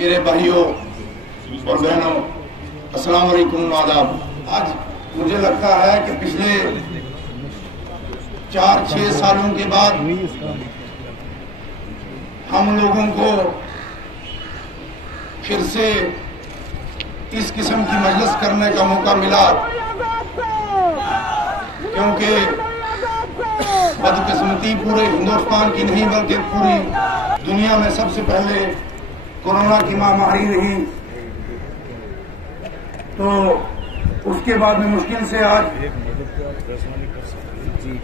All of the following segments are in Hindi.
मेरे भाइयों और बहनों, अस्सलाम वालेकुम, आदाब। आज मुझे लगता है कि पिछले 4-6 सालों के बाद हम लोगों को फिर से इस किस्म की मजलिस करने का मौका मिला, क्योंकि बदकिस्मती पूरे हिंदुस्तान की नहीं बल्कि पूरी दुनिया में सबसे पहले कोरोना की महामारी रही। तो उसके बाद में मुश्किल से आज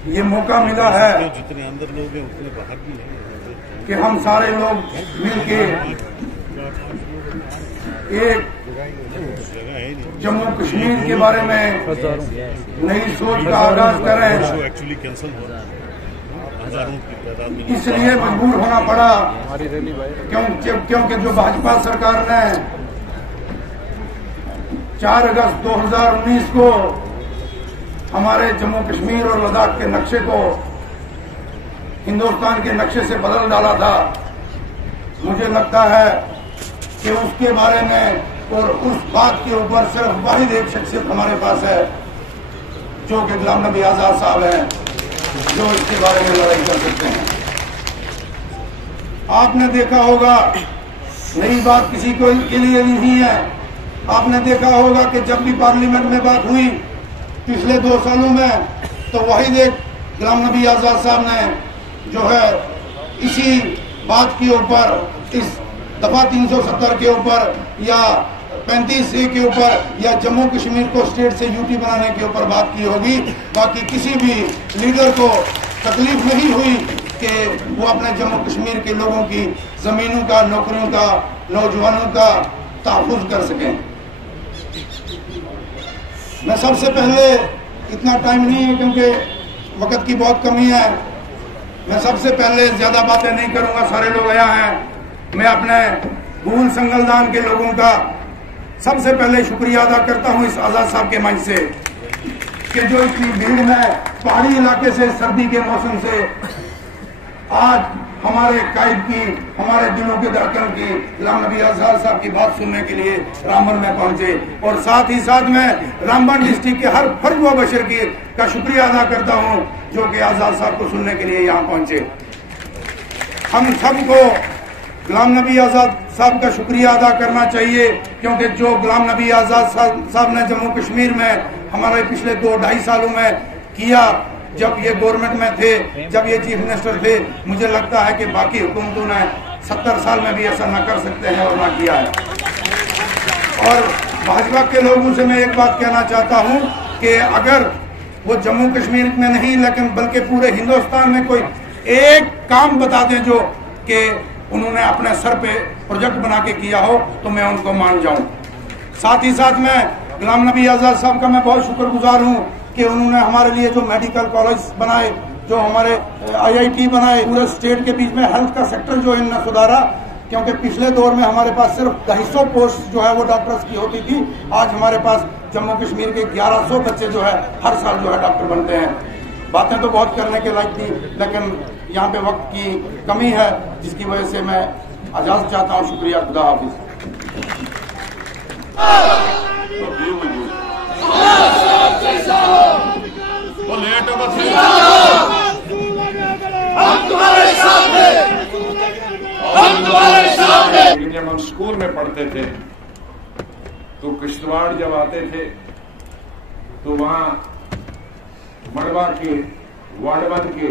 ये मौका मिला है जितने अंदर लोग हैं उतने बाहर भी हैं कि हम सारे लोग मिलके एक जम्मू कश्मीर के बारे में नई सोच का आगाज करें। एक्चुअली कैंसिल हो रहा है, हजारों की तादाद में। इसलिए मजबूर होना पड़ा क्योंकि जो भाजपा सरकार ने 4 अगस्त 2019 को हमारे जम्मू कश्मीर और लद्दाख के नक्शे को हिंदुस्तान के नक्शे से बदल डाला था। मुझे लगता है कि उसके बारे में और उस बात के ऊपर सिर्फ वाहिद एक शख्सियत हमारे पास है, जो कि गुलाम नबी आजाद साहब हैं, जो इसके बारे में लड़ाई कर सकते हैं। आपने देखा होगा, नई बात किसी को के लिए नहीं है, आपने देखा होगा कि जब भी पार्लियामेंट में बात हुई पिछले 2 सालों में, तो वाहिद एक गुलाम नबी आजाद साहब ने जो है इसी बात के ऊपर, इस दफा 370 के ऊपर या 35A के ऊपर या जम्मू कश्मीर को स्टेट से यूटी बनाने के ऊपर बात की होगी। बाकी किसी भी लीडर को तकलीफ नहीं हुई कि वो अपने जम्मू कश्मीर के लोगों की जमीनों का, नौकरियों का, नौजवानों का तहफ़्फ़ुज़ कर सकें। मैं सबसे पहले, इतना टाइम नहीं है क्योंकि वक्त की बहुत कमी है, मैं सबसे पहले ज्यादा बातें नहीं करूंगा, सारे लोग आया हैं। मैं अपने भूल संगलदान के लोगों का सबसे पहले शुक्रिया अदा करता हूं इस आजाद साहब के मंच से, कि जो इतनी भीड़ में पहाड़ी इलाके से सर्दी के मौसम से आज हमारे कायद की, हमारे दिलों के धड़कन की, गुलाम नबी आजाद साहब की बात सुनने के लिए रामबन में पहुंचे। और साथ ही साथ में रामबन डिस्ट्रिक्ट के हर फर्द व बशर की का शुक्रिया अदा करता हूं जो कि आजाद साहब को सुनने के लिए यहाँ पहुंचे। हम सबको गुलाम नबी आजाद साहब का शुक्रिया अदा करना चाहिए, क्योंकि जो गुलाम नबी आजाद साहब ने जम्मू कश्मीर में हमारे पिछले 2-2.5 सालों में किया, जब ये गवर्नमेंट में थे, जब ये चीफ मिनिस्टर थे, मुझे लगता है कि बाकी हुकूमतों ने 70 साल में भी ऐसा न कर सकते हैं और ना किया है। और भाजपा के लोगों से मैं एक बात कहना चाहता हूं कि अगर वो जम्मू कश्मीर में नहीं लेकिन बल्कि पूरे हिंदुस्तान में कोई एक काम बता दें जो कि उन्होंने अपने सर पे प्रोजेक्ट बना के किया हो, तो मैं उनको मान जाऊं। साथ ही साथ में गुलाम नबी आजाद साहब का मैं बहुत शुक्रगुजार हूं कि उन्होंने हमारे लिए जो मेडिकल कॉलेज बनाए, जो हमारे IIT बनाए, पूरे स्टेट के बीच में हेल्थ का सेक्टर जो इन्होंने सुधारा, क्योंकि पिछले दौर में हमारे पास सिर्फ 250 पोस्ट जो है वो डॉक्टर्स की होती थी। आज हमारे पास जम्मू कश्मीर के 1100 बच्चे जो है हर साल जो है डॉक्टर बनते हैं। बातें तो बहुत करने के लायक थी, लेकिन यहाँ पे वक्त की कमी है, जिसकी वजह से मैं इजाजत चाहता हूँ। शुक्रिया, खुदा हाफिज। लेकिन जब हम स्कूल में पढ़ते थे तो किश्तवाड़ जब आते थे तो वहां मड़वा के, वाड़वन के,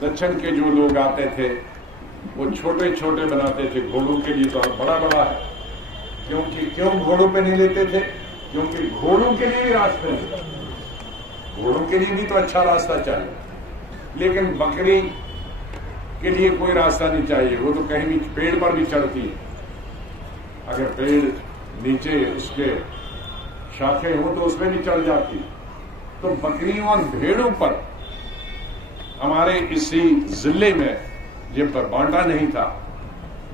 दक्षिण के जो लोग आते थे वो छोटे छोटे बनाते थे। घोड़ों के लिए तो बड़ा बड़ा है, क्योंकि क्यों घोड़ों पे नहीं लेते थे? क्योंकि घोड़ों के लिए भी रास्ते हैं, घोड़ों के लिए भी तो अच्छा रास्ता चाहिए, लेकिन बकरी के लिए कोई रास्ता नहीं चाहिए। वो तो कहीं भी पेड़ पर भी चढ़ती है, अगर पेड़ नीचे उसके शाखें हो तो उसमें भी चढ़ जाती। तो बकरियों और भेड़ों पर हमारे इसी जिले में जिन पर बांटा नहीं था,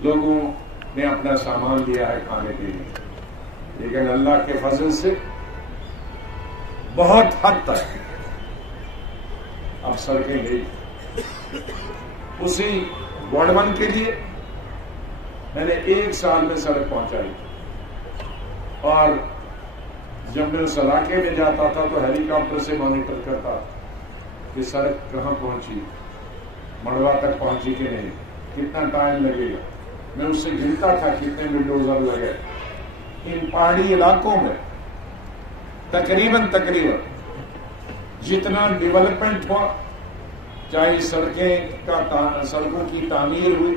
लोगों ने अपना सामान लिया है खाने के लिए, लेकिन अल्लाह के फजल से बहुत हद तक अब सड़कें गई। उसी वाड़वन के लिए मैंने 1 साल में सड़क पहुंचाई। और जब मैं उस इलाके में जाता था तो हेलीकॉप्टर से मॉनिटर करता कि सड़क कहां पहुंची, मड़वा तक पहुंची कि नहीं, कितना टाइम लगेगा। मैं उससे गिनता था कितने बुलडोजर लगे। इन पहाड़ी इलाकों में तकरीबन जितना डेवलपमेंट हुआ, चाहे सड़कों की तामीर हुई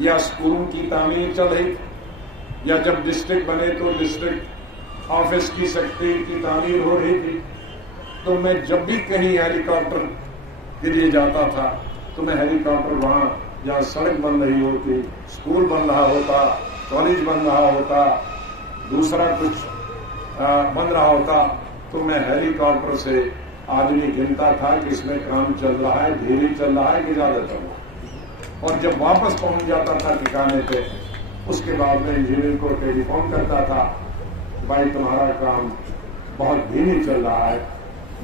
या स्कूलों की तामीर चल रही, या जब डिस्ट्रिक्ट बने तो डिस्ट्रिक्ट ऑफिस की सेक्रेटरी की तामीर हो रही थी, तो मैं जब भी कहीं हेलीकॉप्टर के लिए जाता था तो मैं हेलीकॉप्टर वहां जहां सड़क बन रही होती, स्कूल बन रहा होता, कॉलेज बन रहा होता, दूसरा कुछ बन रहा होता, तो मैं हेलीकॉप्टर से आदमी गिनता था कि इसमें काम चल रहा है, धीरे चल रहा है कि ज्यादा चल रहा है। और जब वापस पहुंच जाता था ठिकाने पे, उसके बाद में इंजीनियर को टेलीफोन करता था, भाई तुम्हारा काम बहुत धीरे चल रहा है।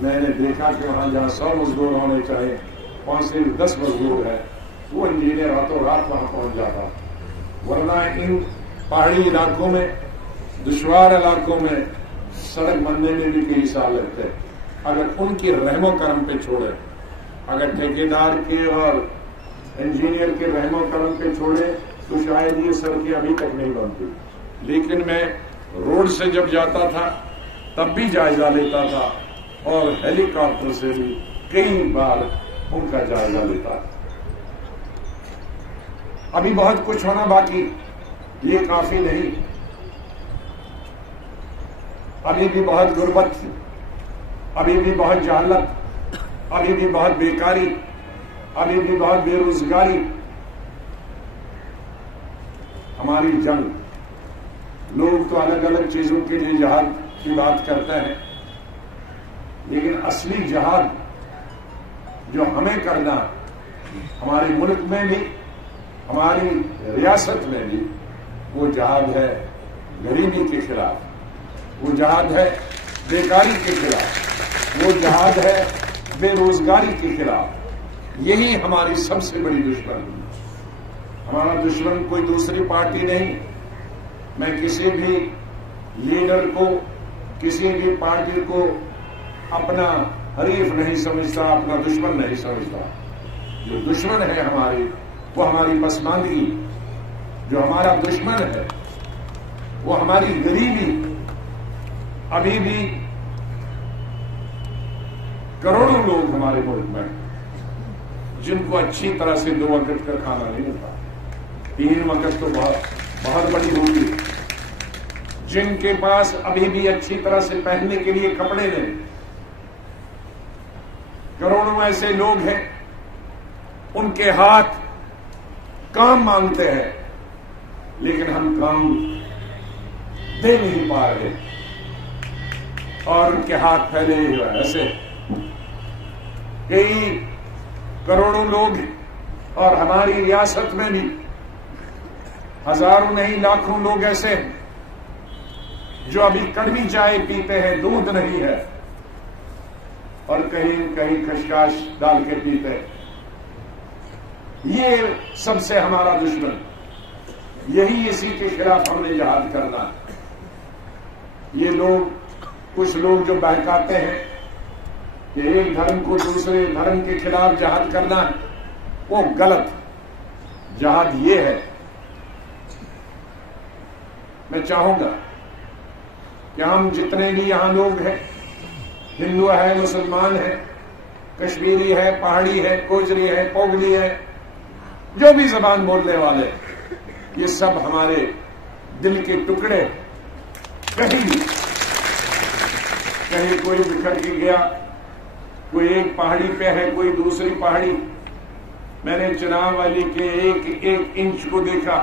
मैंने देखा कि वहां जहां 100 मजदूर होने चाहिए वहां सिर्फ 10 मजदूर है। वो इंजीनियर रातों रात वहां पहुंच जाता। वरना इन पहाड़ी इलाकों में, दुश्वार इलाकों में सड़क बनने में भी कई साल लगते। अगर उनकी रहमो करम पे छोड़े, अगर ठेकेदार के और इंजीनियर के रहमो करम पे छोड़े तो शायद ये सड़कें अभी तक नहीं बनती। लेकिन मैं रोड से जब जाता था तब भी जायजा लेता था और हेलीकॉप्टर से भी कई बार उनका जायजा लेता था। अभी बहुत कुछ होना बाकी, ये काफी नहीं। अभी भी बहुत गुर्बत, अभी भी बहुत जहालत, अभी भी बहुत बेकारी, अभी भी बहुत बेरोजगारी। हमारी जंग, लोग तो अलग अलग चीजों के लिए जहाद की बात करते हैं, लेकिन असली जहाद जो हमें करना, हमारे मुल्क में भी, हमारी रियासत में भी, वो जहाद है गरीबी के खिलाफ, वो जहाद है बेकारी के खिलाफ, वो जहाद है बेरोजगारी के खिलाफ। यही हमारी सबसे बड़ी दुश्मन है। हमारा दुश्मन कोई दूसरी पार्टी नहीं। मैं किसी भी लीडर को, किसी भी पार्टी को अपना हरीफ नहीं समझता, अपना दुश्मन नहीं समझता। जो दुश्मन है हमारी, वो हमारी पसमानदगी। जो हमारा दुश्मन है वो हमारी गरीबी। अभी भी करोड़ों लोग हमारे मुल्क में जिनको अच्छी तरह से 2 वक्त का खाना नहीं मिलता, 3 वक्त तो बहुत बड़ी होगी। जिनके पास अभी भी अच्छी तरह से पहनने के लिए कपड़े नहीं, करोड़ों ऐसे लोग हैं, उनके हाथ काम मांगते हैं, लेकिन हम काम दे नहीं पा रहे और उनके हाथ फैले हुए ऐसे कई करोड़ों लोग हैं। और हमारी रियासत में भी हजारों नहीं लाखों लोग ऐसे हैं जो अभी कड़वी चाय पीते हैं, दूध नहीं है, और कहीं कहीं खशखाश डाल के पीते हैं। ये सबसे हमारा दुश्मन, यही इसी के खिलाफ हमने जहाद करना है। ये लोग, कुछ लोग जो बहकाते हैं कि एक धर्म को दूसरे धर्म के खिलाफ जहाद करना है, वो गलत। जहाद ये है, मैं चाहूंगा कि हम जितने भी यहां लोग हैं, हिंदू है, मुसलमान है, कश्मीरी है, पहाड़ी है, गोजरी है, पोगली है, जो भी जबान बोलने वाले, ये सब हमारे दिल के टुकड़े। कहीं कोई बिखर के गया, कोई एक पहाड़ी पे है, कोई दूसरी पहाड़ी। मैंने चुनाव वाली के एक इंच को देखा,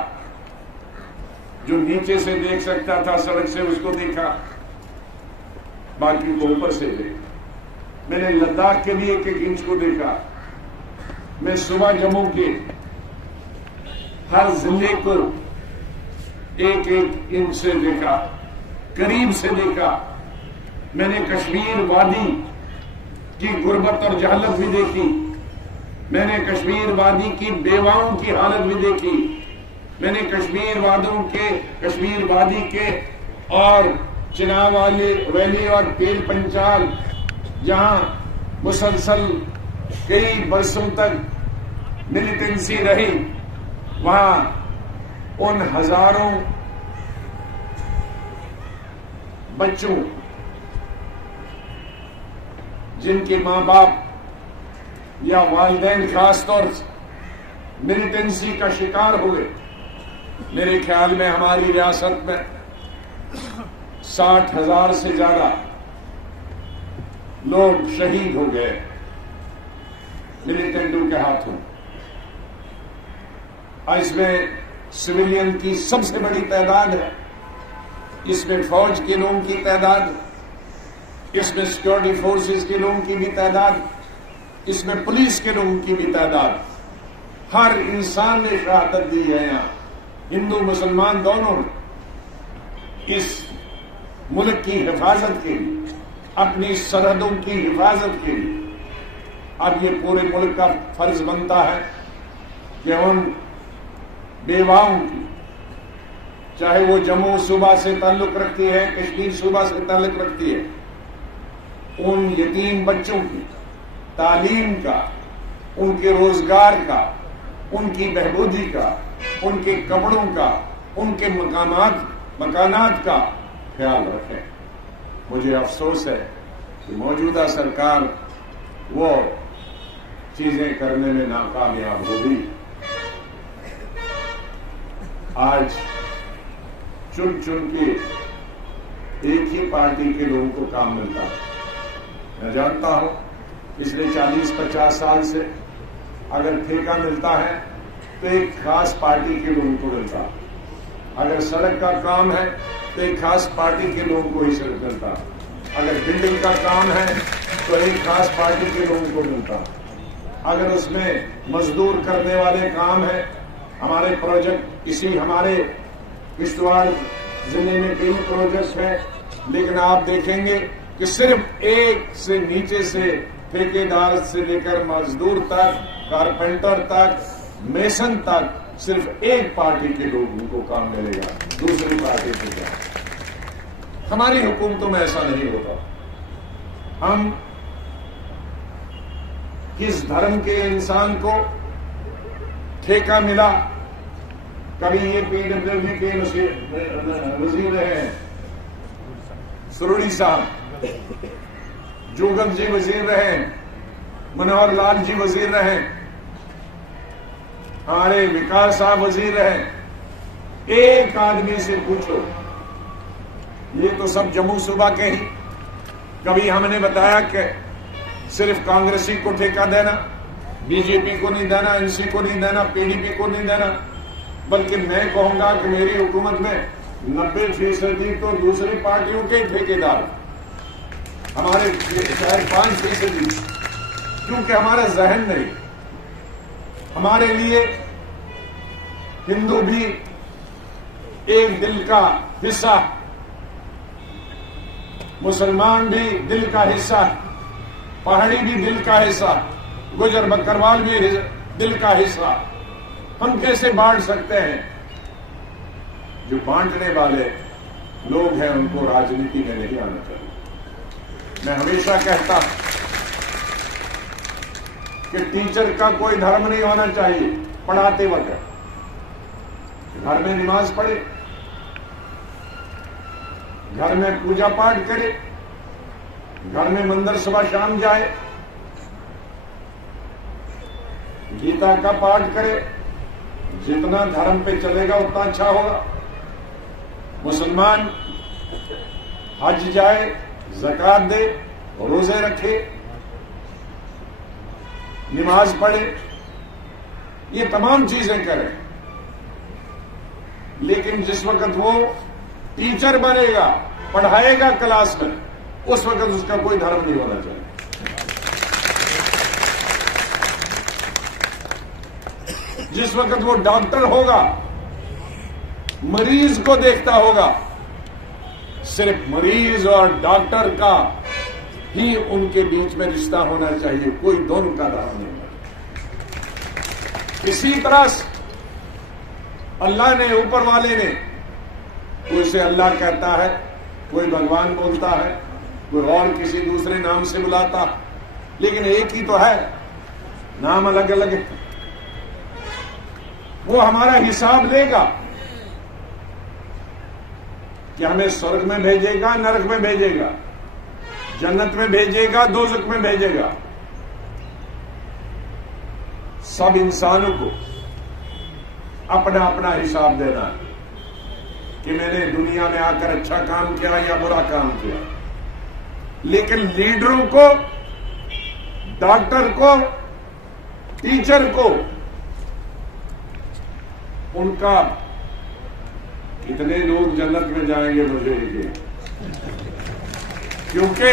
जो नीचे से देख सकता था सड़क से, उसको देखा, बाकी को ऊपर से देखा। मैंने लद्दाख के भी एक इंच को देखा। मैं सुबह जम्मू के हर जिले को एक इंच से देखा, करीब से देखा। मैंने कश्मीर वादी की गुर्बत और जहलत भी देखी। मैंने कश्मीर वादी की बेवाओं की हालत भी देखी। मैंने कश्मीर वादी के और चिनाब वैली और पेल पंचाल जहां मुसलसल कई बरसों तक मिलिटेंसी रही, वहां उन हजारों बच्चों जिनके मां बाप या वालिदैन खासतौर से मिलिटेंसी का शिकार हुए, मेरे ख्याल में हमारी रियासत में 60,000 से ज्यादा लोग शहीद हो गए मिलिटेंटों के हाथों। इसमें सिविलियन की सबसे बड़ी तादाद है, इसमें फौज के लोगों की तादाद, इसमें सिक्योरिटी फोर्सेस के लोगों की भी तादाद, इसमें पुलिस के लोगों की भी तादाद। हर इंसान ने शहादत दी है यहाँ, हिंदू मुसलमान दोनों ने, इस मुल्क की हिफाजत के लिए, अपनी सरहदों की हिफाजत के लिए। अब ये पूरे मुल्क का फर्ज बनता है कि उन बेवाओं की, चाहे वो जम्मू सूबा से ताल्लुक रखती है, कश्मीर सूबा से ताल्लुक रखती है, उन यतीम बच्चों की तालीम का, उनके रोजगार का, उनकी बहबूदी का, उनके कपड़ों का, उनके मकानात का ख्याल रखें। मुझे अफसोस है कि मौजूदा सरकार वो चीजें करने में नाकामयाब हो गई। आज चुन चुन के एक ही पार्टी के लोगों को काम मिलता है। मैं जानता हूं पिछले 40-50 साल से अगर ठेका मिलता है तो एक खास पार्टी के लोगों को मिलता है, अगर सड़क का काम है तो एक खास पार्टी के लोगों को ही सड़क मिलता है, अगर बिल्डिंग का काम है तो एक खास पार्टी के लोगों को मिलता है, अगर उसमें मजदूर करने वाले काम है। हमारे प्रोजेक्ट हमारे किश्तवाड़ जिले में कई प्रोजेक्ट हैं, लेकिन आप देखेंगे कि सिर्फ एक से नीचे से ठेकेदार से लेकर मजदूर तक, कारपेंटर तक, मेसन तक, सिर्फ एक पार्टी के लोगों को काम मिलेगा, दूसरी पार्टी को क्या। हमारी हुकूमतों में ऐसा नहीं होता। हम किस धर्म के इंसान को ठेका मिला, कभी ये पीडब्ल्यूडी के वजीर रहे हैं सुरुड़ी साहब, जोगम जी वजीर रहे, मनोहर लाल जी वजीर रहे, हमारे विकास साहब वजीर रहे। एक आदमी से पूछो, ये तो सब जम्मू सूबा के ही। कभी हमने बताया कि सिर्फ कांग्रेसी को ठेका देना, बीजेपी को नहीं देना, एनसी को नहीं देना, पीडीपी को नहीं देना, बल्कि मैं कहूंगा कि मेरी हुकूमत में 90% तो दूसरी पार्टियों के ठेकेदार, हमारे शायद 5%, क्योंकि हमारा जहन नहीं। हमारे लिए हिंदू भी एक दिल का हिस्सा, मुसलमान भी दिल का हिस्सा, पहाड़ी भी दिल का हिस्सा, गुजर बकरवाल भी दिल का हिस्सा। हम कैसे बांट सकते हैं? जो बांटने वाले लोग हैं उनको राजनीति में नहीं आना चाहिए। मैं हमेशा कहता कि टीचर का कोई धर्म नहीं होना चाहिए। पढ़ाते वक्त घर में नमाज पढ़े, घर में पूजा पाठ करे, घर में मंदिर सुबह शाम जाए, गीता का पाठ करे। जितना धर्म पे चलेगा उतना अच्छा होगा। मुसलमान हज जाए, ज़कात दे, रोजे रखे, नमाज पढ़े, ये तमाम चीजें करें। लेकिन जिस वक्त वो टीचर बनेगा, पढ़ाएगा क्लास में, उस वक्त उसका कोई धर्म नहीं होना चाहिए। जिस वक्त वो डॉक्टर होगा, मरीज को देखता होगा, सिर्फ मरीज और डॉक्टर का ही उनके बीच में रिश्ता होना चाहिए, कोई दोनों का धर्म नहीं होना। इसी तरह अल्लाह ने, ऊपर वाले ने, कोई से अल्लाह कहता है, कोई भगवान बोलता है, कोई और किसी दूसरे नाम से बुलाता, लेकिन एक ही तो है, नाम अलग अलग है। वो हमारा हिसाब लेगा कि हमें स्वर्ग में भेजेगा, नरक में भेजेगा, जन्नत में भेजेगा, दोज़ख में भेजेगा। सब इंसानों को अपना अपना हिसाब देना है कि मैंने दुनिया में आकर अच्छा काम किया या बुरा काम किया। लेकिन लीडरों को, डॉक्टर को, टीचर को, उनका कितने लोग जन्नत में जाएंगे मुझे ये, क्योंकि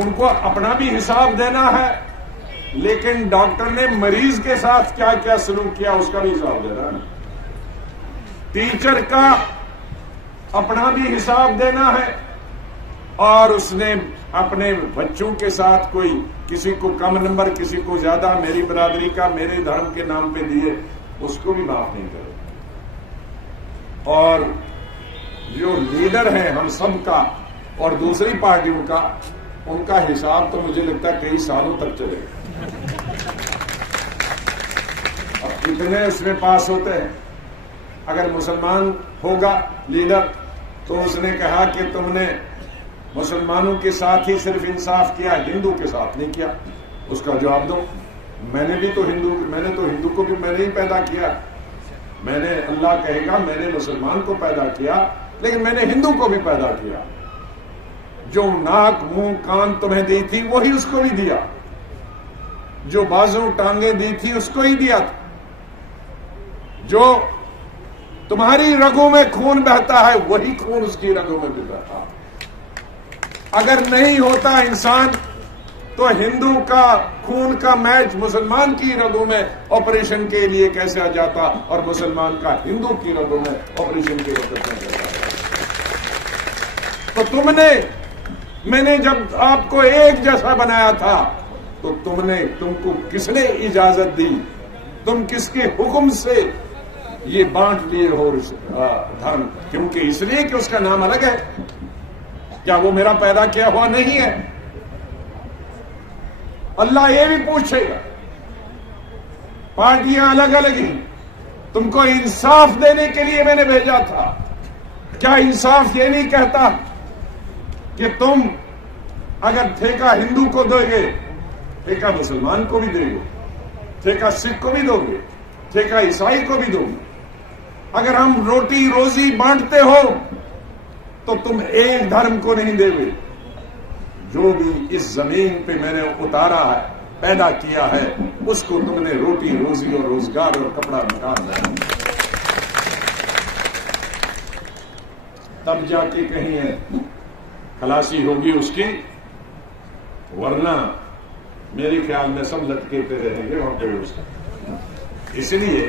उनको अपना भी हिसाब देना है, लेकिन डॉक्टर ने मरीज के साथ क्या क्या सलूक किया उसका भी हिसाब देना है। टीचर का अपना भी हिसाब देना है, और उसने अपने बच्चों के साथ कोई किसी को कम नंबर, किसी को ज्यादा, मेरी बरादरी का, मेरे धर्म के नाम पे दिए, उसको भी माफ नहीं करे। और जो लीडर है हम सब का और दूसरी पार्टियों का, उनका हिसाब तो मुझे लगता है कई सालों तक चलेगा। अब कितने उसमें पास होते हैं। अगर मुसलमान होगा लीडर तो उसने कहा कि तुमने मुसलमानों के साथ ही सिर्फ इंसाफ किया, हिंदू के साथ नहीं किया, उसका जवाब दो। मैंने तो हिंदू को भी मैंने ही पैदा किया। मैंने, अल्लाह कहेगा मैंने मुसलमान को पैदा किया, लेकिन मैंने हिंदू को भी पैदा किया। जो नाक, मुंह, कान तुम्हें दी थी वही उसको भी दिया, जो बाजू, टांगे दी थी उसको ही दिया था। जो तुम्हारी रगों में खून बहता है वही खून उसकी रगों में भी बहता। अगर नहीं होता इंसान तो हिंदू का खून का मैच मुसलमान की रगों में ऑपरेशन के लिए कैसे आ जाता, और मुसलमान का हिंदू की रगों में ऑपरेशन के लिए कैसे आ जाता। तो मैंने जब आपको एक जैसा बनाया था तो तुमको किसने इजाजत दी, तुम किसके हुक्म से ये बांट लिए हो धर्म? क्योंकि इसलिए कि उसका नाम अलग है। क्या वो मेरा पैदा किया हुआ नहीं है? अल्लाह ये भी पूछेगा। पार्टियां अलग अलग ही, तुमको इंसाफ देने के लिए मैंने भेजा था। क्या इंसाफ ये नहीं कहता कि तुम अगर ठेका हिंदू को दोगे, ठेका मुसलमान को भी दोगे, ठेका सिख को भी दोगे, ठेका ईसाई को भी दोगे। अगर हम रोटी रोजी बांटते हो तो तुम एक धर्म को नहीं दोगे। जो भी इस जमीन पे मैंने उतारा है, पैदा किया है, उसको तुमने रोटी रोजी और रोजगार और कपड़ा मकान दिया, तब जाके कहीं है खलासी होगी उसकी, वरना मेरे ख्याल में सब लटकेते रहेंगे वहां पे उसका। इसलिए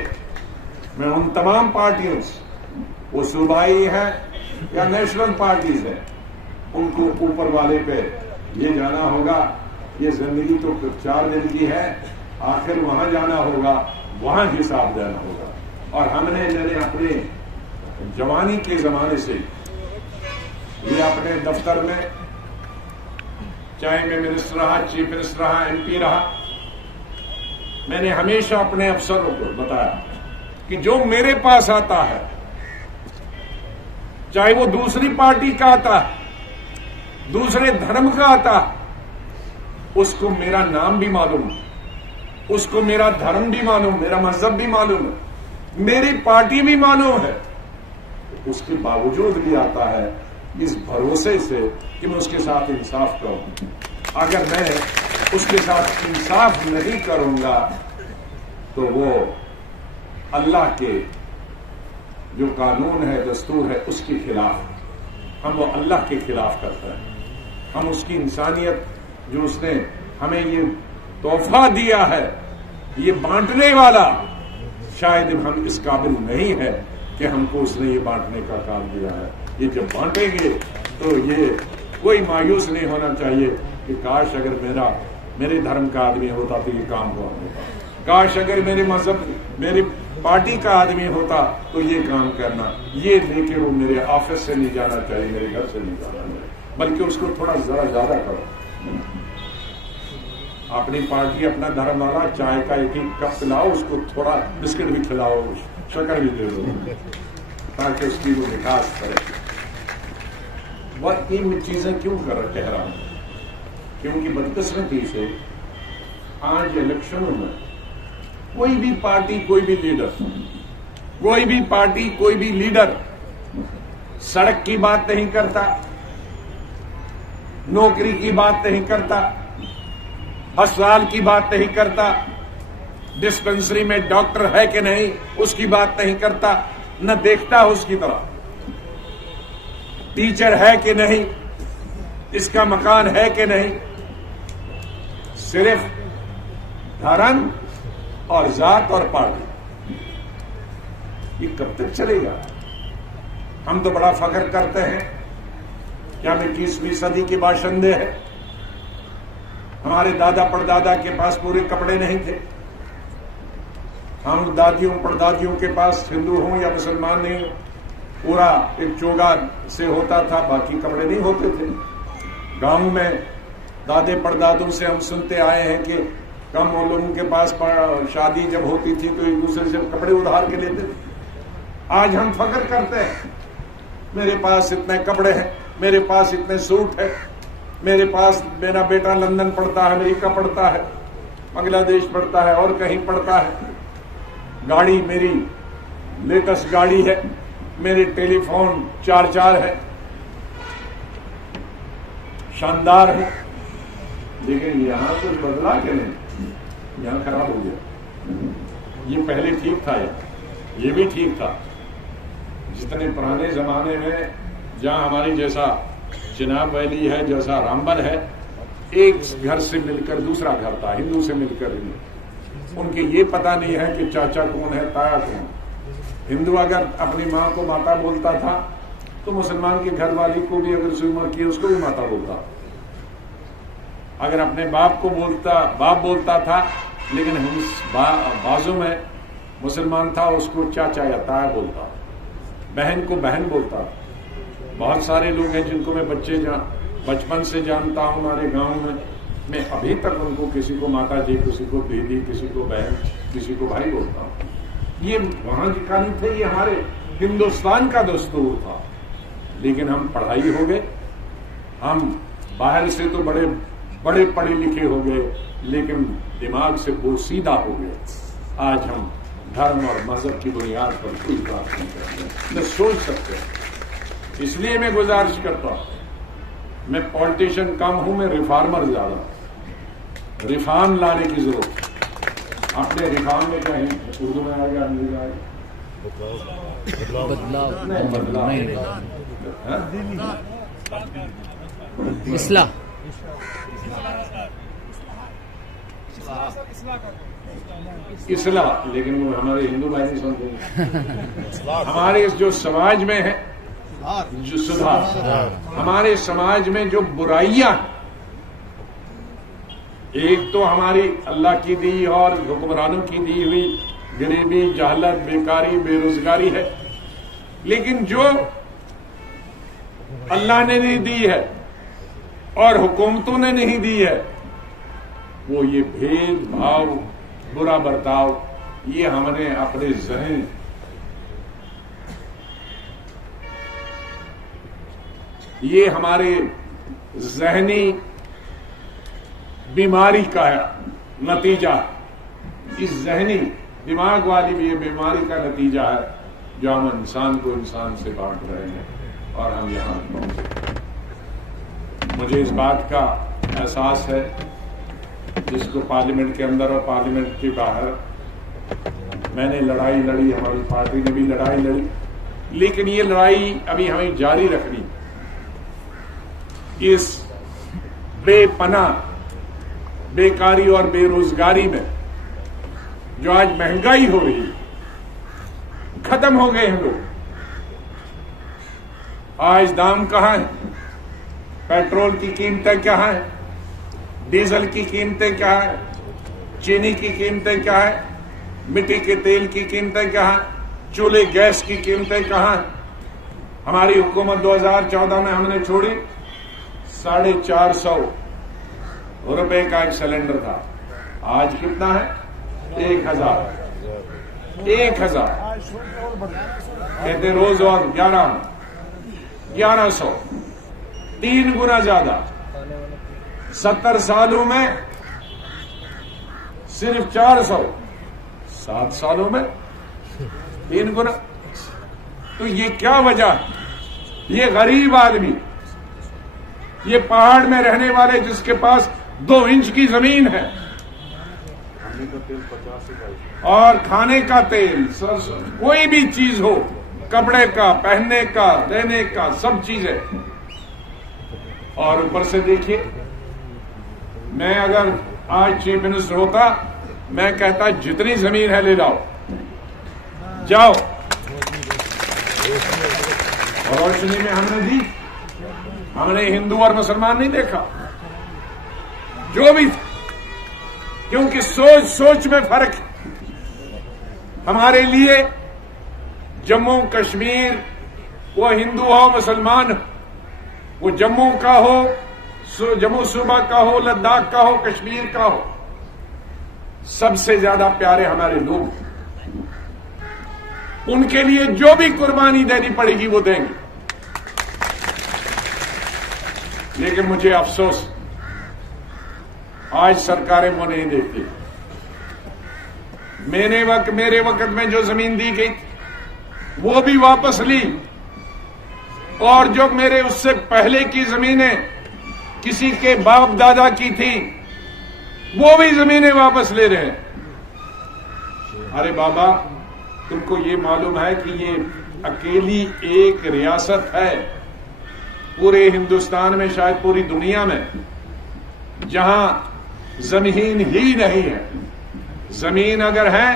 मैं उन तमाम पार्टियों से, वो सूबाई है या नेशनल पार्टीज है, उनको ऊपर वाले पे ये जाना होगा। ये जिंदगी तो 4 दिन की है, आखिर वहां जाना होगा, वहां हिसाब देना होगा। और मैंने अपने जवानी के जमाने से ये अपने दफ्तर में, चाहे मैं मिनिस्टर रहा, चीफ मिनिस्टर रहा, MP रहा, मैंने हमेशा अपने अफसरों को बताया कि जो मेरे पास आता है, चाहे वो दूसरी पार्टी का आता है, दूसरे धर्म का आता है, उसको मेरा नाम भी मालूम है, उसको मेरा धर्म भी मालूम, मेरा मजहब भी मालूम है, मेरी पार्टी भी मालूम है, उसके बावजूद भी आता है इस भरोसे से कि मैं उसके साथ इंसाफ करूं। अगर मैं उसके साथ इंसाफ नहीं करूंगा तो वो अल्लाह के जो कानून है, दस्तूर है, उसके खिलाफ, हम वो अल्लाह के खिलाफ करते हैं। हम उसकी इंसानियत जो उसने हमें ये तोहफा दिया है, ये बांटने वाला, शायद हम इस काबिल नहीं है कि हमको उसने ये बांटने का काम दिया है। ये जब बांटेंगे तो ये कोई मायूस नहीं होना चाहिए कि काश अगर मेरे धर्म का आदमी होता तो ये काम हुआ होता, काश अगर मेरे मजहब, मेरे पार्टी का आदमी होता तो ये काम करना, ये लेके वो मेरे ऑफिस से नहीं जाना चाहिए, मेरे घर से नहीं जाना चाहिए, बल्कि उसको थोड़ा जरा ज्यादा करो। अपनी पार्टी अपना धर्म वाला चाय का एक कप पिलाओ, उसको थोड़ा बिस्किट भी खिलाओ, शक्कर भी दे दो, ताकि उसकी वो विकास करे। वह इन चीजें क्यों कह रहा हूं? क्योंकि बदकिस्मती से आज इलेक्शनों में कोई भी पार्टी, कोई भी लीडर, कोई भी पार्टी, कोई भी लीडर सड़क की बात नहीं करता, नौकरी की बात नहीं करता, अस्पताल की बात नहीं करता, डिस्पेंसरी में डॉक्टर है कि नहीं उसकी बात नहीं करता, न देखता उसकी तरफ, टीचर है कि नहीं, इसका मकान है कि नहीं, सिर्फ धर्म और जात और पार्टी। ये कब तक चलेगा? हम तो बड़ा फख्र करते हैं कि हम 21वीं सदी के बाशिंदे हैं। हमारे दादा परदादा के पास पूरे कपड़े नहीं थे। हम दादियों परदादियों के पास, हिंदू हों या मुसलमान नहीं हो, पूरा एक चोगा से होता था, बाकी कपड़े नहीं होते थे। गांव में दादे परदादों से हम सुनते आए हैं कि कम लोगों के पास शादी जब होती थी तो एक दूसरे से कपड़े उधार के लेते थे। आज हम फख्र करते हैं, मेरे पास इतने कपड़े हैं, मेरे पास इतने सूट है, मेरे पास मेरा बेटा लंदन पढ़ता है, अमेरिका पढ़ता है, बांग्लादेश पढ़ता है और कहीं पढ़ता है, गाड़ी मेरी लेटेस्ट गाड़ी है, मेरे टेलीफोन 4 है, शानदार है। लेकिन यहां कुछ बदला के नहीं, यहां खराब हो गया। ये पहले ठीक था, ये भी ठीक था। जितने पुराने जमाने में जहां हमारी जैसा चिनाब वैली है, जैसा रामबन है, एक घर से मिलकर दूसरा घर था, हिंदू से मिलकर हिंदू। उनके ये पता नहीं है कि चाचा कौन है, ताया कौन। हिंदू अगर अपनी माँ को माता बोलता था तो मुसलमान की घरवाली को भी अगर उसकी उम्र की उसको भी माता बोलता। अगर अपने बाप को बाप बोलता था, लेकिन बाजू में मुसलमान था उसको चाचा या ताया बोलता, बहन को बहन बोलता। बहुत सारे लोग हैं जिनको मैं बचपन से जानता हूं हमारे गांव में, मैं अभी तक उनको किसी को माता जी, किसी को दीदी, किसी को बहन, किसी को भाई बोलता हूं। ये वहां का नहीं थे, ये हमारे हिंदुस्तान का दस्तूर था। लेकिन हम पढ़ाई हो गए, हम बाहर से तो बड़े बड़े पढ़े लिखे हो गए, लेकिन दिमाग से पोसीदा हो गए। आज हम धर्म और मजहब की बुनियाद पर कोई बात नहीं करते, न सोच सकते। इसलिए मैं गुजारिश करता हूं, मैं पॉलिटिशियन कम हूं, मैं रिफॉर्मर ज्यादा। रिफॉर्म लाने की जरूरत। अपने रिफॉर्म में क्या है, उर्दू में आएगा, अंग्रेजी में आएगा, बदलाव इस्लाह, इस्लाह, लेकिन वो हमारे हिंदू भाई नहीं सुनते। हमारे जो समाज में है जो सुधार, हमारे समाज में जो बुराइयां, एक तो हमारी अल्लाह की दी और हुक्मरानों की दी हुई गरीबी, जहलत, बेकारी, बेरोजगारी है। लेकिन जो अल्लाह ने नहीं दी है और हुकूमतों ने नहीं दी है, वो ये भेदभाव, बुरा बर्ताव, ये हमने अपने जहन, ये हमारे जहनी बीमारी का नतीजा, इस जहनी दिमाग वाली भी ये बीमारी का नतीजा है जो हम इंसान को इंसान से बांट रहे हैं और हम यहां पहुंचे। मुझे इस बात का एहसास है, जिसको पार्लियामेंट के अंदर और पार्लियामेंट के बाहर मैंने लड़ाई लड़ी, हमारी पार्टी ने भी लड़ाई लड़ी, लेकिन ये लड़ाई अभी हमें जारी रखनी। इस बेपनाह बेकारी और बेरोजगारी में जो आज महंगाई हो रही है, खत्म हो गए हैं लोग। आज दाम कहां है, पेट्रोल की कीमतें क्या है, डीजल की कीमतें क्या है, चीनी की कीमतें क्या है, मिट्टी के तेल की कीमतें क्या हैं, चूल्हे गैस की कीमतें कहां हैं। हमारी हुकूमत 2014 में हमने छोड़ी 450 रुपए का एक सिलेंडर था, आज कितना है 1000 कहते रोज और 1100 3 गुना ज्यादा। 70 सालों में सिर्फ 400, 7 सालों में 3 गुना। तो ये क्या वजह है? ये गरीब आदमी, ये पहाड़ में रहने वाले जिसके पास 2 इंच की जमीन है और खाने का तेल, कोई भी चीज हो, कपड़े का, पहनने का, रहने का, सब चीजें। और ऊपर से देखिए, मैं अगर आज चीफ मिनिस्टर होता, मैं कहता जितनी जमीन है ले जाओ। और रोशनी में हमने दी, हमने हिंदू और मुसलमान नहीं देखा, जो भी था, क्योंकि सोच में फर्क है। हमारे लिए जम्मू कश्मीर, वो हिंदू हो मुसलमान हो, वो जम्मू का हो, जम्मू सूबा का हो, लद्दाख का हो, कश्मीर का हो, सबसे ज्यादा प्यारे हमारे लोग। उनके लिए जो भी कुर्बानी देनी पड़ेगी वो देंगे। लेकिन मुझे अफसोस, आज सरकारें वो नहीं देखती। मेरे वक्त में जो जमीन दी गई वो भी वापस ली, और जो मेरे उससे पहले की जमीनें किसी के बाप दादा की थी वो भी जमीनें वापस ले रहे हैं। अरे बाबा, तुमको ये मालूम है कि ये अकेली एक रियासत है पूरे हिंदुस्तान में, शायद पूरी दुनिया में, जहां जमीन ही नहीं है। जमीन अगर है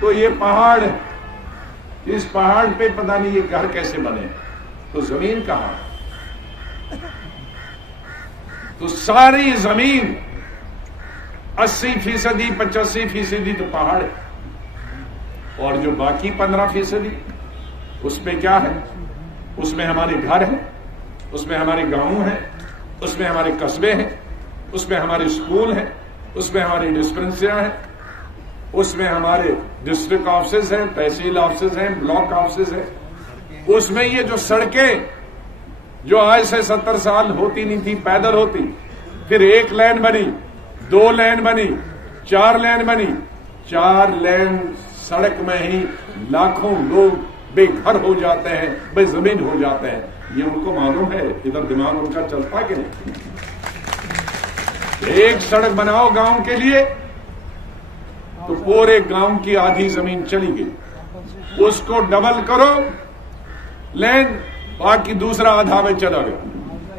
तो ये पहाड़ है, इस पहाड़ पे पता नहीं ये घर कैसे बने, तो जमीन कहां है? तो सारी जमीन 80%, 85% तो पहाड़ है, और जो बाकी 15% उसमें क्या है? उसमें हमारे घर हैं, उसमें हमारे गांव हैं, उसमें हमारे कस्बे हैं, उसमें हमारे स्कूल हैं, उसमें हमारी डिस्पेंसरियां हैं, उसमें हमारे डिस्ट्रिक्ट ऑफिस हैं, तहसील ऑफिस हैं, ब्लॉक ऑफिस हैं। उसमें ये जो सड़कें जो आज से 70 साल होती नहीं थी, पैदल होती, फिर 1 लेन बनी, 2 लेन बनी, 4 लेन बनी। 4 लेन सड़क में ही लाखों लोग बेघर हो जाते हैं, बेजमीन हो जाते हैं। ये उनको मालूम है? इधर दिमाग उनका चलता कि नहीं? एक सड़क बनाओ गांव के लिए तो पूरे गांव की आधी जमीन चली गई, उसको डबल करो लेन, बाकी दूसरा आधा में चला गया।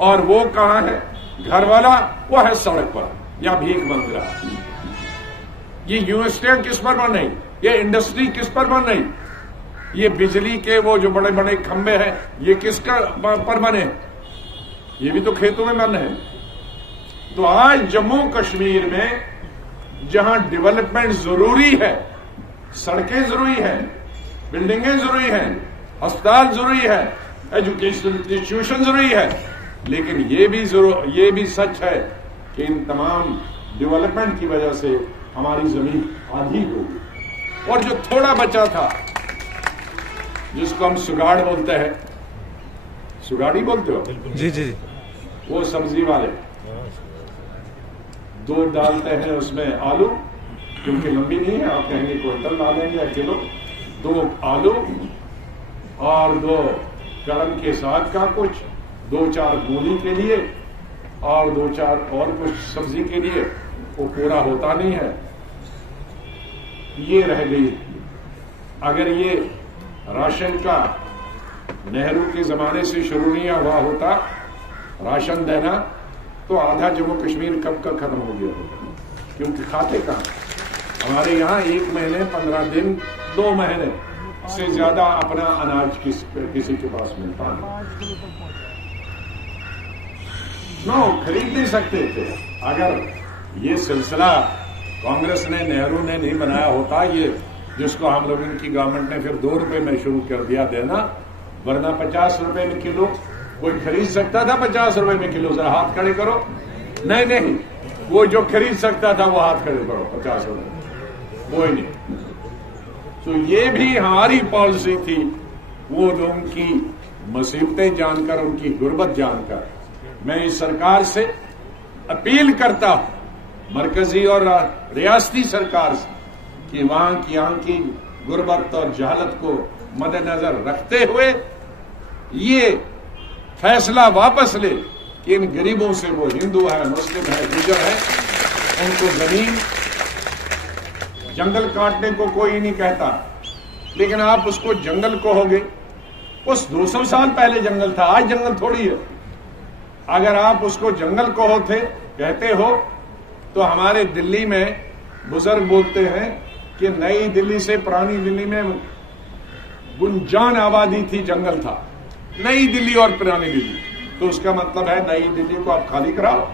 और वो कहां है? घर वाला वो है सड़क पर या भीख मांग रहा है। ये यूनिवर्सिटियां किस पर बन रही, ये इंडस्ट्री किस पर बन रही, ये बिजली के वो जो बड़े बड़े खंभे हैं ये किसका पर बने? ये भी तो खेतों में बने हैं। तो आज जम्मू कश्मीर में जहां डेवलपमेंट जरूरी है, सड़कें जरूरी है, बिल्डिंगें जरूरी है, अस्पताल जरूरी है, एजुकेशन इंस्टीट्यूशन जरूरी है, लेकिन ये भी सच है कि इन तमाम डेवलपमेंट की वजह से हमारी जमीन आधी हो गई। और जो थोड़ा बचा था, जिसको हम सुगाड़ बोलते हैं, सुगाड़ी बोलते हो? जी जी। वो सब्जी वाले 2 डालते हैं उसमें आलू, क्योंकि लंबी नहीं है, आप कहेंगे क्विंटल डालेंगे या किलो। 2 आलू और 2 कड़म के साथ का कुछ, 2-4 मूली के लिए और 2-4 और कुछ सब्जी के लिए, वो पूरा होता नहीं है, ये रह गई। अगर ये राशन का नेहरू के जमाने से शुरू नहीं हुआ होता राशन देना, तो आधा जम्मू कश्मीर कब का खत्म हो गया होगा, क्योंकि खाते कहां? हमारे यहां 1 महीने, 15 दिन, 2 महीने से ज्यादा अपना अनाज किसी के पास मिलता नहीं। खरीद नहीं सकते थे। अगर ये सिलसिला कांग्रेस ने, नेहरू ने नहीं बनाया होता, ये जिसको हम लोग इनकी गवर्नमेंट ने फिर 2 रुपए में शुरू कर दिया देना, वरना 50 रुपए में किलो कोई खरीद सकता था। 50 रुपए में किलो, जरा हाथ खड़े करो। नहीं, वो जो खरीद सकता था वो हाथ खड़े करो। 50 रुपए कोई नहीं। तो ये भी हमारी पॉलिसी थी। वो लोगों की मुसीबतें जानकर, उनकी गुर्बत जानकर, मैं इस सरकार से अपील करता हूं, मरकजी और रियासती सरकार से, कि वहां की गुर्बत और जहालत को मद्देनजर रखते हुए ये फैसला वापस ले कि इन गरीबों से, वो हिंदू है, मुस्लिम है, गुजर है, उनको जमीन, जंगल काटने को कोई नहीं कहता, लेकिन आप उसको जंगल कहोगे। उस 200 साल पहले जंगल था, आज जंगल थोड़ी है। अगर आप उसको जंगल कहते हो तो हमारे दिल्ली में बुजुर्ग बोलते हैं कि नई दिल्ली से पुरानी दिल्ली में गुंजान आबादी थी, जंगल था। नई दिल्ली और पुरानी दिल्ली, तो उसका मतलब है नई दिल्ली को आप खाली कराओ,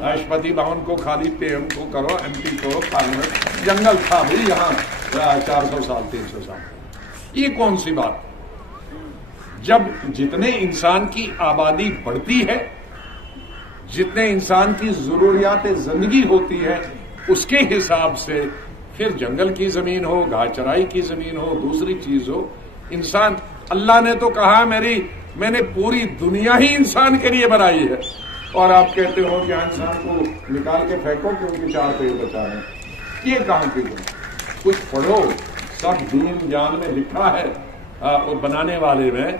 राष्ट्रपति भवन को खाली, पीएम को करो, एमपी को, पार्लियामेंट। जंगल था भाई यहाँ 400 साल 300 साल। ये कौन सी बात? जब जितने इंसान की आबादी बढ़ती है, जितने इंसान की जरूरियात जिंदगी होती है, उसके हिसाब से फिर जंगल की जमीन हो, घास चराई की जमीन हो, दूसरी चीज हो, इंसान, अल्लाह ने तो कहा मैंने पूरी दुनिया ही इंसान के लिए बनाई है, और आप कहते हो कि इंसान को निकाल के फेंको क्योंकि 4 पेड़ बचा रहे। ये कहां की कुछ पढ़ो, सब दीन जान में लिखा है और बनाने वाले में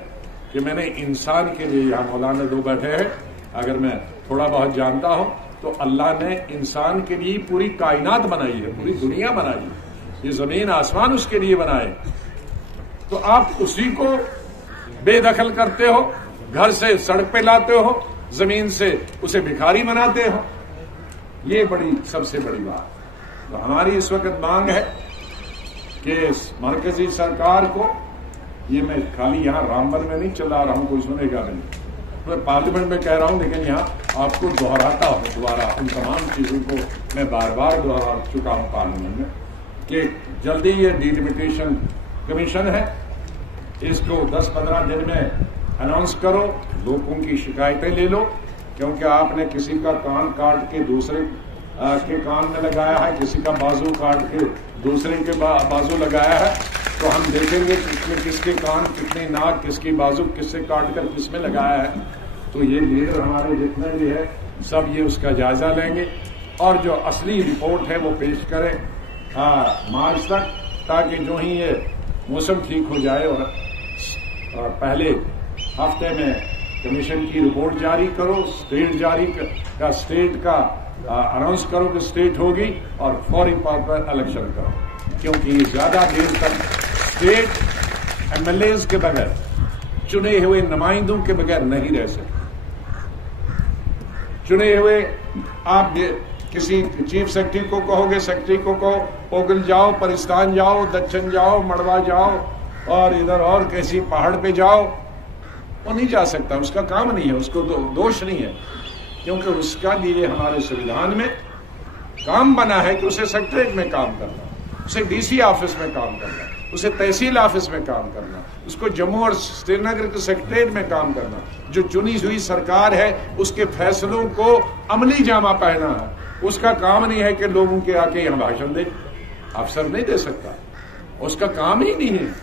कि मैंने इंसान के लिए, यहां मौलाना 2 बैठे हैं, अगर मैं थोड़ा बहुत जानता हूं तो अल्लाह ने इंसान के लिए पूरी कायनात बनाई है, पूरी दुनिया बनाई है, ये जमीन आसमान उसके लिए बनाए। तो आप उसी को बेदखल करते हो, घर से सड़क पे लाते हो, जमीन से उसे भिखारी बनाते हो। ये सबसे बड़ी बात। तो हमारी इस वक्त मांग है कि मरकजी सरकार को, ये मैं खाली यहाँ रामबन में नहीं चला रहा हूं, कोई सुनेगा नहीं, मैं पार्लियामेंट में कह रहा हूं, लेकिन यहाँ आपको दोहराता हूं दोबारा, उन तमाम चीजों को मैं बार बार दोहरा चुका हूं पार्लियामेंट में, कि जल्दी ये डिलिमिटेशन कमीशन है, इसको 10-15 दिन में अनाउंस करो, लोगों की शिकायतें ले लो, क्योंकि आपने किसी का कान काट के दूसरे के कान में लगाया है, किसी का बाजू काट के दूसरे के बाजू लगाया है, तो हम देखेंगे किसके कान, कितनी नाक, किसकी बाजू किससे काट कर किसमें लगाया है। तो ये लीडर हमारे जितने भी है सब ये उसका जायजा लेंगे और जो असली रिपोर्ट है वो पेश करें मार्च तक, ताकि जो ही ये मौसम ठीक हो जाए और पहले हफ्ते में कमीशन की रिपोर्ट जारी करो, स्टेट का अनाउंस करो कि स्टेट होगी और फौरी तौर पर इलेक्शन करो, क्योंकि ज्यादा देर तक स्टेट एमएलएज के बगैर, चुने हुए नुमाइंदों के बगैर नहीं रह सकते। चुने हुए आप किसी चीफ सेक्रेटरी को कहोगे, सेक्रेटरी को कहो ओगल जाओ, परिस्तान जाओ, दक्षिण जाओ, मड़वा जाओ और इधर और किसी पहाड़ पे जाओ, वो नहीं जा सकता, उसका काम नहीं है, उसको दोष नहीं है, क्योंकि उसका लिए हमारे संविधान में काम बना है कि उसे सेक्रेटरीट में काम करना, उसे डीसी ऑफिस में काम करना, उसे तहसील ऑफिस में काम करना, उसको जम्मू और श्रीनगर के सेक्रेटरीट में काम करना। जो चुनी हुई सरकार है उसके फैसलों को अमली जामा पहना है, उसका काम नहीं है कि लोगों के आके यहाँ भाषण दे, अफसर नहीं दे सकता, उसका काम ही नहीं है,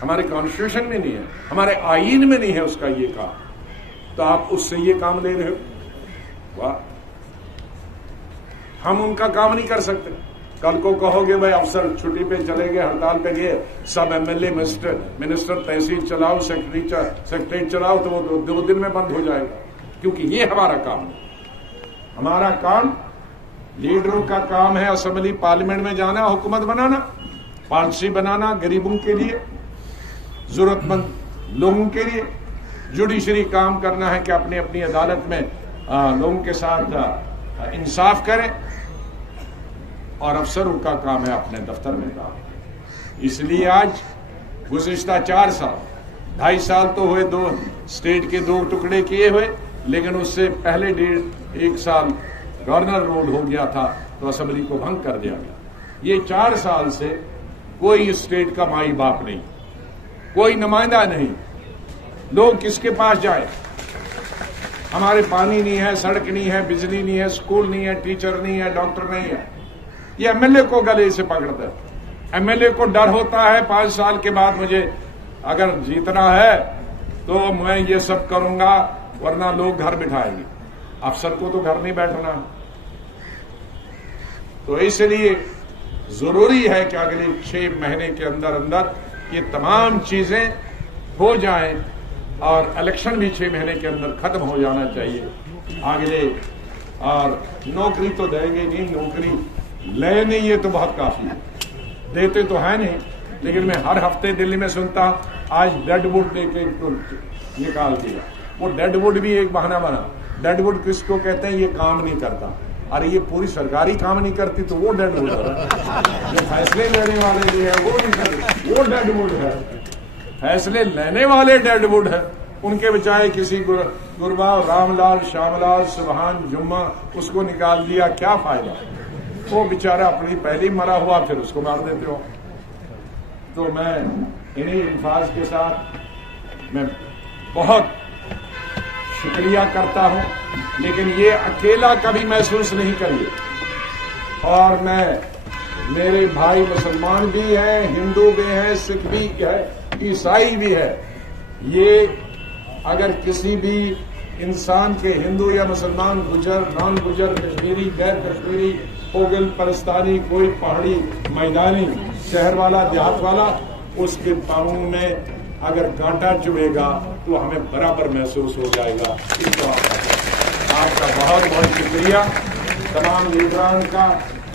हमारे कॉन्स्टिट्यूशन में नहीं है, हमारे आईन में नहीं है उसका ये काम, तो आप उससे ये काम ले रहे हो। वाह, हम उनका काम नहीं कर सकते। कल को कहोगे भाई अफसर छुट्टी पे चले गए, हड़ताल पे गए, सब एमएलए मिनिस्टर तहसील चलाओ, सेक्रेटरी चलाओ, तो वो 2 दिन में बंद हो जाएगा, क्योंकि ये हमारा काम है। हमारा काम, लीडरों का काम है असेंबली पार्लियामेंट में जाना, हुकूमत बनाना, पॉलिसी बनाना गरीबों के लिए, जरूरतमंद लोगों के लिए। जुडिशरी काम करना है कि अपनी अपनी अदालत में लोगों के साथ इंसाफ करें, और अफसरों का काम है अपने दफ्तर में काम। इसलिए आज गुज़िश्ता 4 साल, 2.5 साल तो हुए, 2 स्टेट के 2 टुकड़े किए हुए, लेकिन उससे पहले 1.5 साल गवर्नर रोल हो गया था, तो असेंबली को भंग कर दिया गया। ये 4 साल से कोई स्टेट का माई बाप नहीं, कोई नुमाइंदा नहीं। लोग किसके पास जाए? हमारे पानी नहीं है, सड़क नहीं है, बिजली नहीं है, स्कूल नहीं है, टीचर नहीं है, डॉक्टर नहीं है। ये एमएलए को गले से पकड़ता है। एमएलए को डर होता है 5 साल के बाद मुझे अगर जीतना है तो मैं ये सब करूंगा, वरना लोग घर बिठाएंगे। अफसर को तो घर नहीं बैठना। तो इसलिए जरूरी है कि अगले 6 महीने के अंदर अंदर ये तमाम चीजें हो जाएं और इलेक्शन भी 6 महीने के अंदर खत्म हो जाना चाहिए अगले। और नौकरी तो देंगे नहीं, नौकरी लेने ये तो बहुत काफी है, देते तो है नहीं। लेकिन मैं हर हफ्ते दिल्ली में सुनता आज डेडवुड देके निकाल दिया। वो डेडवुड भी एक बहाना बना। डेडवुड किसको कहते हैं? ये काम नहीं करता। अरे ये पूरी सरकारी काम नहीं करती तो वो डेडवुड है। जो फैसले लेने वाले भी है वो नहीं करते, वो डेडवुड है। फैसले लेने वाले डेडवुड है। उनके बचाए किसी गुरबाव, रामलाल, श्यामलाल, सुबहान, जुम्मा उसको निकाल दिया, क्या फायदा? वो बेचारा अपनी पहले मरा हुआ, फिर उसको मार देते हो। तो मैं इन्हीं अल्फाज के साथ मैं बहुत शुक्रिया करता हूं, लेकिन ये अकेला कभी महसूस नहीं करिए। और मेरे भाई मुसलमान भी हैं, हिंदू भी हैं, सिख भी है, ईसाई भी है। ये अगर किसी भी इंसान के हिंदू या मुसलमान, गुजर, नॉन गुजर, कश्मीरी, गैर कश्मीरी, पोगल, फलस्तानी, कोई पहाड़ी, मैदानी, शहर वाला, देहात वाला, उसके पाँव में अगर कांटा चुभेगा तो हमें बराबर महसूस हो जाएगा। इसको आपका बहुत बहुत शुक्रिया। तमाम लीडरान का,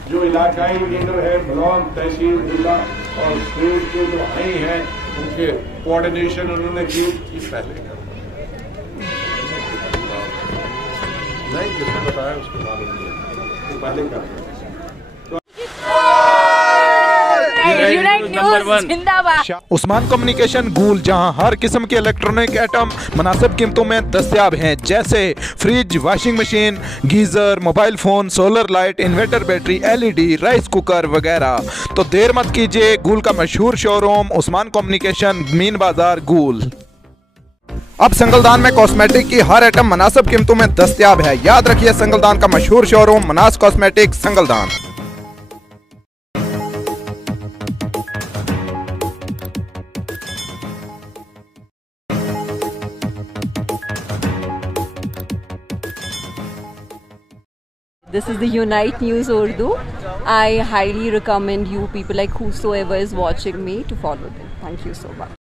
जो इलाकाई लीडर है, ब्लॉक, तहसील, जिला और स्टेट के जो आई हैं, उनके कोऑर्डिनेशन उन्होंने की पहले नहीं, जिसने बताया उसको मालूम नहीं है, तो पहले कर। उस्मान कम्युनिकेशन गूल, जहां हर किस्म के इलेक्ट्रॉनिक आइटम मुनासिब कीमतों में दस्तयाब हैं, जैसे fridge, washing machine, geyser, mobile phone, solar light, inverter battery, LED, rice cooker वगैरह। तो देर मत कीजिए, गूल का मशहूर शोरूम उस्मान कम्युनिकेशन, मीन बाजार, गूल। अब संगलदान में कॉस्मेटिक की हर आइटम मुनासिब कीमतों में दस्तयाब है। याद रखिए, संगलदान का मशहूर showroom Manas cosmetic, Sangaldan. This is the Unite News Urdu. I highly recommend you people, like whosoever is watching me, to follow them. Thank you so much.